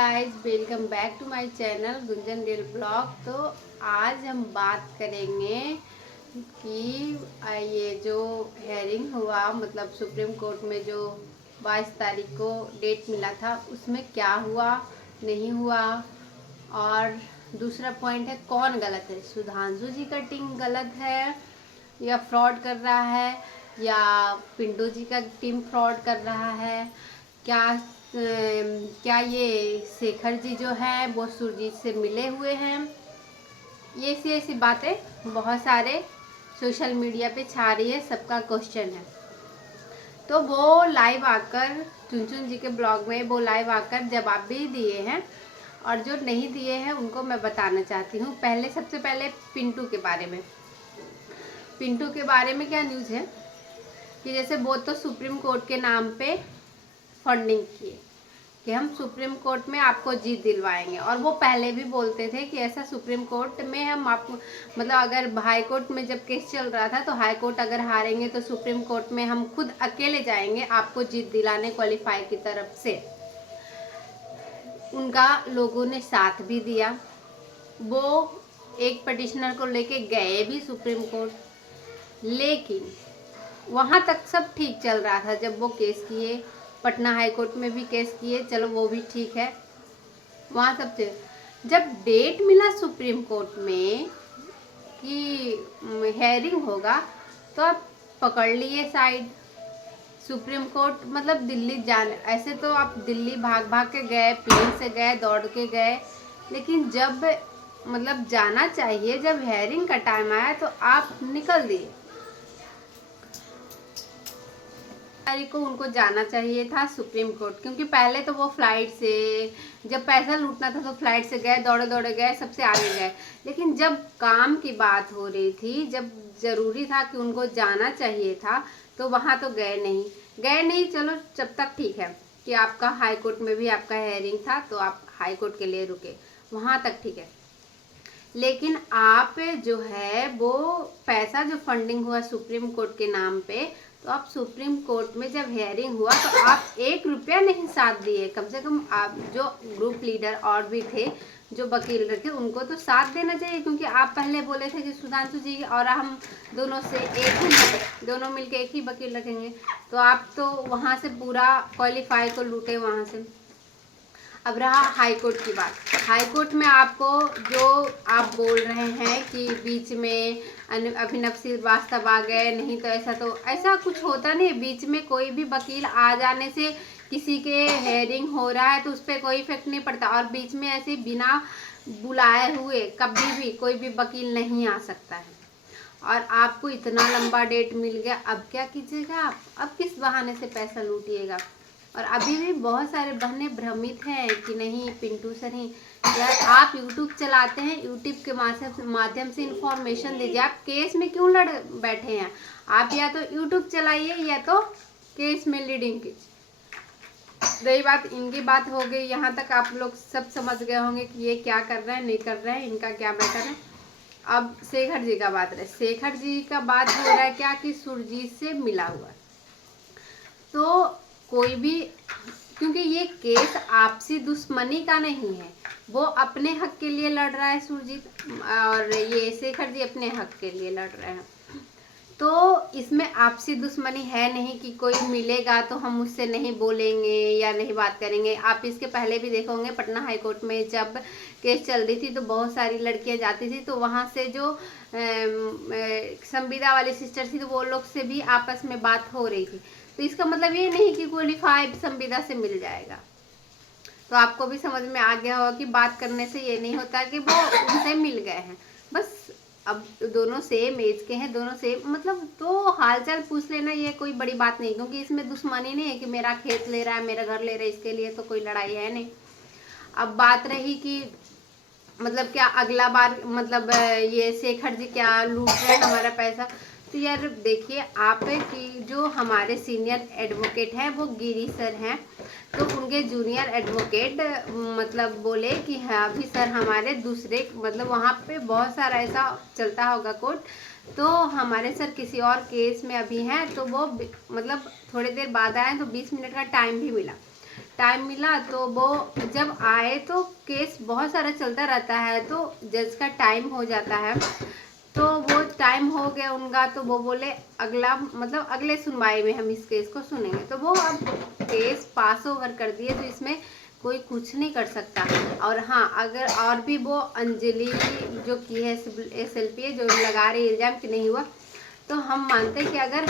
Guys, welcome back to my channel Gunjan डेल blog. तो आज हम बात करेंगे कि ये जो हेयरिंग हुआ, मतलब सुप्रीम कोर्ट में जो 22 तारीख को डेट मिला था, उसमें क्या हुआ नहीं हुआ। और दूसरा पॉइंट है, कौन गलत है, सुधांशु जी का टीम गलत है या फ्रॉड कर रहा है, या पिंटू जी का टीम फ्रॉड कर रहा है, क्या ये शेखर जी जो है वो सुरजीत से मिले हुए हैं। ये ऐसी ऐसी बातें बहुत सारे सोशल मीडिया पे छा रही है, सबका क्वेश्चन है। तो वो लाइव आकर चुनचुन जी के ब्लॉग में वो लाइव आकर जवाब भी दिए हैं, और जो नहीं दिए हैं उनको मैं बताना चाहती हूँ। सबसे पहले पिंटू के बारे में। पिंटू के बारे में क्या न्यूज़ है कि जैसे वो तो सुप्रीम कोर्ट के नाम पे फंडिंग किए कि हम सुप्रीम कोर्ट में आपको जीत दिलवाएंगे, और वो पहले भी बोलते थे कि ऐसा सुप्रीम कोर्ट में हम आपको, मतलब अगर हाई कोर्ट में जब केस चल रहा था तो हाई कोर्ट अगर हारेंगे तो सुप्रीम कोर्ट में हम खुद अकेले जाएंगे आपको जीत दिलाने, क्वालिफाई की तरफ से। उनका लोगों ने साथ भी दिया, वो एक पिटिशनर को लेके गए भी सुप्रीम कोर्ट, लेकिन वहाँ तक सब ठीक चल रहा था। जब वो केस किए, पटना हाई कोर्ट में भी केस किए, चलो वो भी ठीक है, वहाँ सब ठीक। जब डेट मिला सुप्रीम कोर्ट में कि हेयरिंग होगा, तो आप पकड़ लिए साइड। सुप्रीम कोर्ट मतलब दिल्ली जाने, ऐसे तो आप दिल्ली भाग भाग के गए, प्लेन से गए, दौड़ के गए, लेकिन जब मतलब जाना चाहिए, जब हेयरिंग का टाइम आया तो आप निकल दिए। तारीख को उनको जाना चाहिए था सुप्रीम कोर्ट, क्योंकि पहले तो वो फ्लाइट से, जब पैसा लूटना था तो फ्लाइट से गए, दौड़े दौड़े गए, सबसे आगे गए। लेकिन जब काम की बात हो रही थी, जब ज़रूरी था कि उनको जाना चाहिए था, तो वहाँ तो गए नहीं। चलो जब तक ठीक है कि आपका हाई कोर्ट में भी आपका हेयरिंग था तो आप हाई कोर्ट के लिए रुके, वहाँ तक ठीक है। लेकिन आप जो है वो पैसा जो फंडिंग हुआ सुप्रीम कोर्ट के नाम पे, तो आप सुप्रीम कोर्ट में जब हेयरिंग हुआ तो आप 1 रुपया नहीं साथ दिए। कम से कम आप जो ग्रुप लीडर और भी थे, जो वकील रखे, उनको तो साथ देना चाहिए, क्योंकि आप पहले बोले थे कि सुधांशु जी और हम दोनों से एक ही, दोनों मिलके एक ही वकील रखेंगे। तो आप तो वहाँ से पूरा क्वालिफाई को लूटे वहाँ से। अब रहा हाई कोर्ट की बात। हाई कोर्ट में आपको जो आप बोल रहे हैं कि बीच में अभिनव श्रीवास्तव आ गए, नहीं तो ऐसा कुछ होता नहीं। बीच में कोई भी वकील आ जाने से किसी के हेयरिंग हो रहा है तो उस पर कोई इफेक्ट नहीं पड़ता, और बीच में ऐसे बिना बुलाए हुए कभी भी कोई भी वकील नहीं आ सकता है। और आपको इतना लंबा डेट मिल गया, अब क्या कीजिएगा आप? अब किस बहाने से पैसा लूटिएगा? और अभी भी बहुत सारे बहने भ्रमित हैं कि नहीं पिंटू सर ही। यार आप यूट्यूब चलाते हैं, यूट्यूब के माध्यम से इंफॉर्मेशन दीजिए। आप केस में क्यों लड़ बैठे हैं? आप या तो यूट्यूब चलाइए या तो केस में लीडिंग कीजिए। रही बात, इनकी बात हो गई, यहाँ तक आप लोग सब समझ गए होंगे कि ये क्या कर रहे हैं, नहीं कर रहे हैं, इनका क्या मैटर है। अब शेखर जी का बात रहे। शेखर जी का बात हो रहा है क्या कि सुरजीत से मिला हुआ, तो कोई भी, क्योंकि ये केस आपसी दुश्मनी का नहीं है, वो अपने हक के लिए लड़ रहा है सुरजीत, और ये शेखर जी अपने हक के लिए लड़ रहे हैं। तो इसमें आपसी दुश्मनी है नहीं कि कोई मिलेगा तो हम उससे नहीं बोलेंगे या नहीं बात करेंगे। आप इसके पहले भी देखो होंगे, पटना हाई कोर्ट में जब केस चल रही थी तो बहुत सारी लड़कियां जाती थी, तो वहां से जो संविदा वाली सिस्टर थी, तो वो लोग से भी आपस में बात हो रही थी। तो इसका मतलब ये नहीं कि क्वालिफाइड संविदा से मिल जाएगा। तो आपको भी समझ में आ गया होगा कि बात करने से ये नहीं होता कि वो उनसे मिल गए हैं, बस। अब दोनों सेम एज के हैं, दोनों सेम, मतलब तो हालचाल पूछ लेना ये कोई बड़ी बात नहीं, क्योंकि इसमें दुश्मनी नहीं है कि मेरा खेत ले रहा है, मेरा घर ले रहा है, इसके लिए तो कोई लड़ाई है नहीं। अब बात रही कि मतलब क्या अगला बार, मतलब ये शेखर जी क्या लूट रहे हैं हमारा पैसा। तो यार देखिए, आप कि जो हमारे सीनियर एडवोकेट हैं वो गिरी सर हैं, तो उनके जूनियर एडवोकेट मतलब बोले कि हाँ अभी सर हमारे दूसरे, मतलब वहाँ पे बहुत सारा ऐसा चलता होगा कोर्ट, तो हमारे सर किसी और केस में अभी हैं, तो वो मतलब थोड़ी देर बाद आए तो 20 मिनट का टाइम भी मिला। टाइम मिला तो वो जब आए तो केस बहुत सारा चलता रहता है, तो जज का टाइम हो जाता है, तो वो टाइम हो गया उनका, तो वो बोले अगला मतलब अगले सुनवाई में हम इस केस को सुनेंगे। तो वो अब केस पास ओवर कर दिए, तो इसमें कोई कुछ नहीं कर सकता। और हाँ, अगर और भी वो अंजलि जो की है SLPA जो लगा रही इल्ज़ाम कि नहीं हुआ, तो हम मानते हैं कि अगर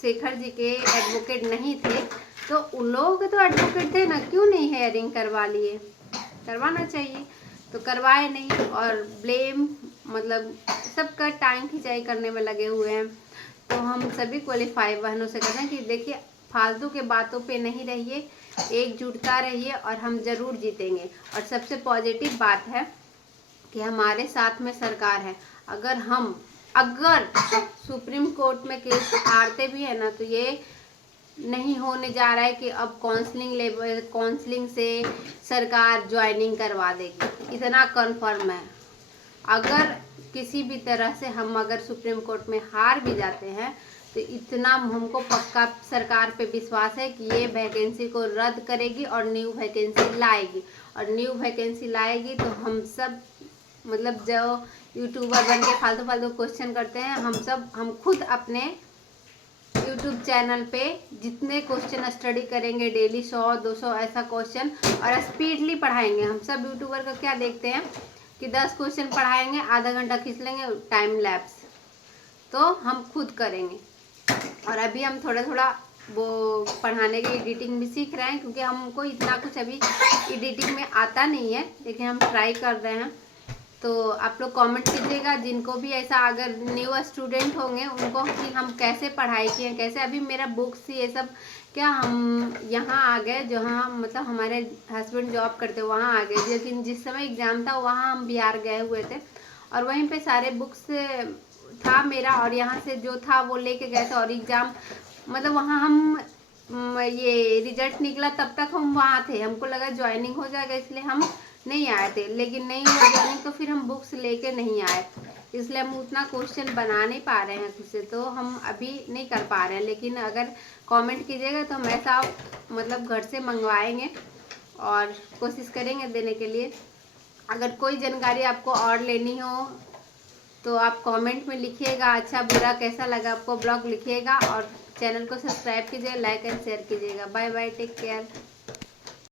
शेखर जी के एडवोकेट नहीं थे तो उन लोग तो एडवोकेट थे ना, क्यों नहीं हेयरिंग करवा लिए? करवाना चाहिए, तो करवाए नहीं। और ब्लेम मतलब सबका टाइम खिंचाई करने में लगे हुए हैं। तो हम सभी क्वालिफाई बहनों से कहते हैं कि देखिए, फालतू के बातों पे नहीं रहिए, एकजुटता रहिए और हम जरूर जीतेंगे। और सबसे पॉजिटिव बात है कि हमारे साथ में सरकार है। अगर सुप्रीम कोर्ट में केस हारते भी है ना, तो ये नहीं होने जा रहा है कि अब काउंसलिंग से सरकार ज्वाइनिंग करवा देगी, इतना कंफर्म है। अगर किसी भी तरह से हम अगर सुप्रीम कोर्ट में हार भी जाते हैं, तो इतना हमको पक्का सरकार पे विश्वास है कि ये वैकेंसी को रद्द करेगी और न्यू वैकेंसी लाएगी। और न्यू वैकेंसी लाएगी तो हम सब मतलब जो यूट्यूबर बन के फालतू क्वेश्चन करते हैं, हम खुद अपने यूट्यूब चैनल पे जितने क्वेश्चन स्टडी करेंगे डेली 100-200 ऐसा क्वेश्चन, और स्पीडली पढ़ाएंगे। हम सब यूट्यूबर का क्या देखते हैं कि 10 क्वेश्चन पढ़ाएंगे, आधा घंटा खींच लेंगे टाइम लैप्स, तो हम खुद करेंगे। और अभी हम थोड़ा थोड़ा वो पढ़ाने की एडिटिंग भी सीख रहे हैं, क्योंकि हमको इतना कुछ अभी एडिटिंग में आता नहीं है, लेकिन हम ट्राई कर रहे हैं। तो आप लोग कमेंट कीजिएगा जिनको भी ऐसा अगर न्यू स्टूडेंट होंगे उनको, कि हम कैसे पढ़ाई किए, कैसे अभी मेरा बुक्स ये सब क्या हम यहाँ आ गए जहाँ मतलब हमारे हस्बैंड जॉब करते वहाँ आ गए, लेकिन जिस समय एग्ज़ाम था वहाँ हम बिहार गए हुए थे और वहीं पे सारे बुक्स था मेरा, और यहाँ से जो था वो लेके गए थे। और एग्ज़ाम मतलब वहाँ हम ये रिजल्ट निकला तब तक हम वहाँ थे, हमको लगा ज्वाइनिंग हो जाएगा इसलिए हम नहीं आए थे, लेकिन नहीं हुआ ज्वाइनिंग, तो फिर हम बुक्स लेके नहीं आए, इसलिए हम उतना क्वेश्चन बना नहीं पा रहे हैं खुद से, तो हम अभी नहीं कर पा रहे हैं। लेकिन अगर कमेंट कीजिएगा तो हम ऐसा मतलब घर से मंगवाएंगे और कोशिश करेंगे देने के लिए। अगर कोई जानकारी आपको और लेनी हो तो आप कमेंट में लिखिएगा, अच्छा बुरा कैसा लगा आपको ब्लॉग लिखिएगा, और चैनल को सब्सक्राइब कीजिएगा, लाइक एंड शेयर कीजिएगा। Bye bye, take care.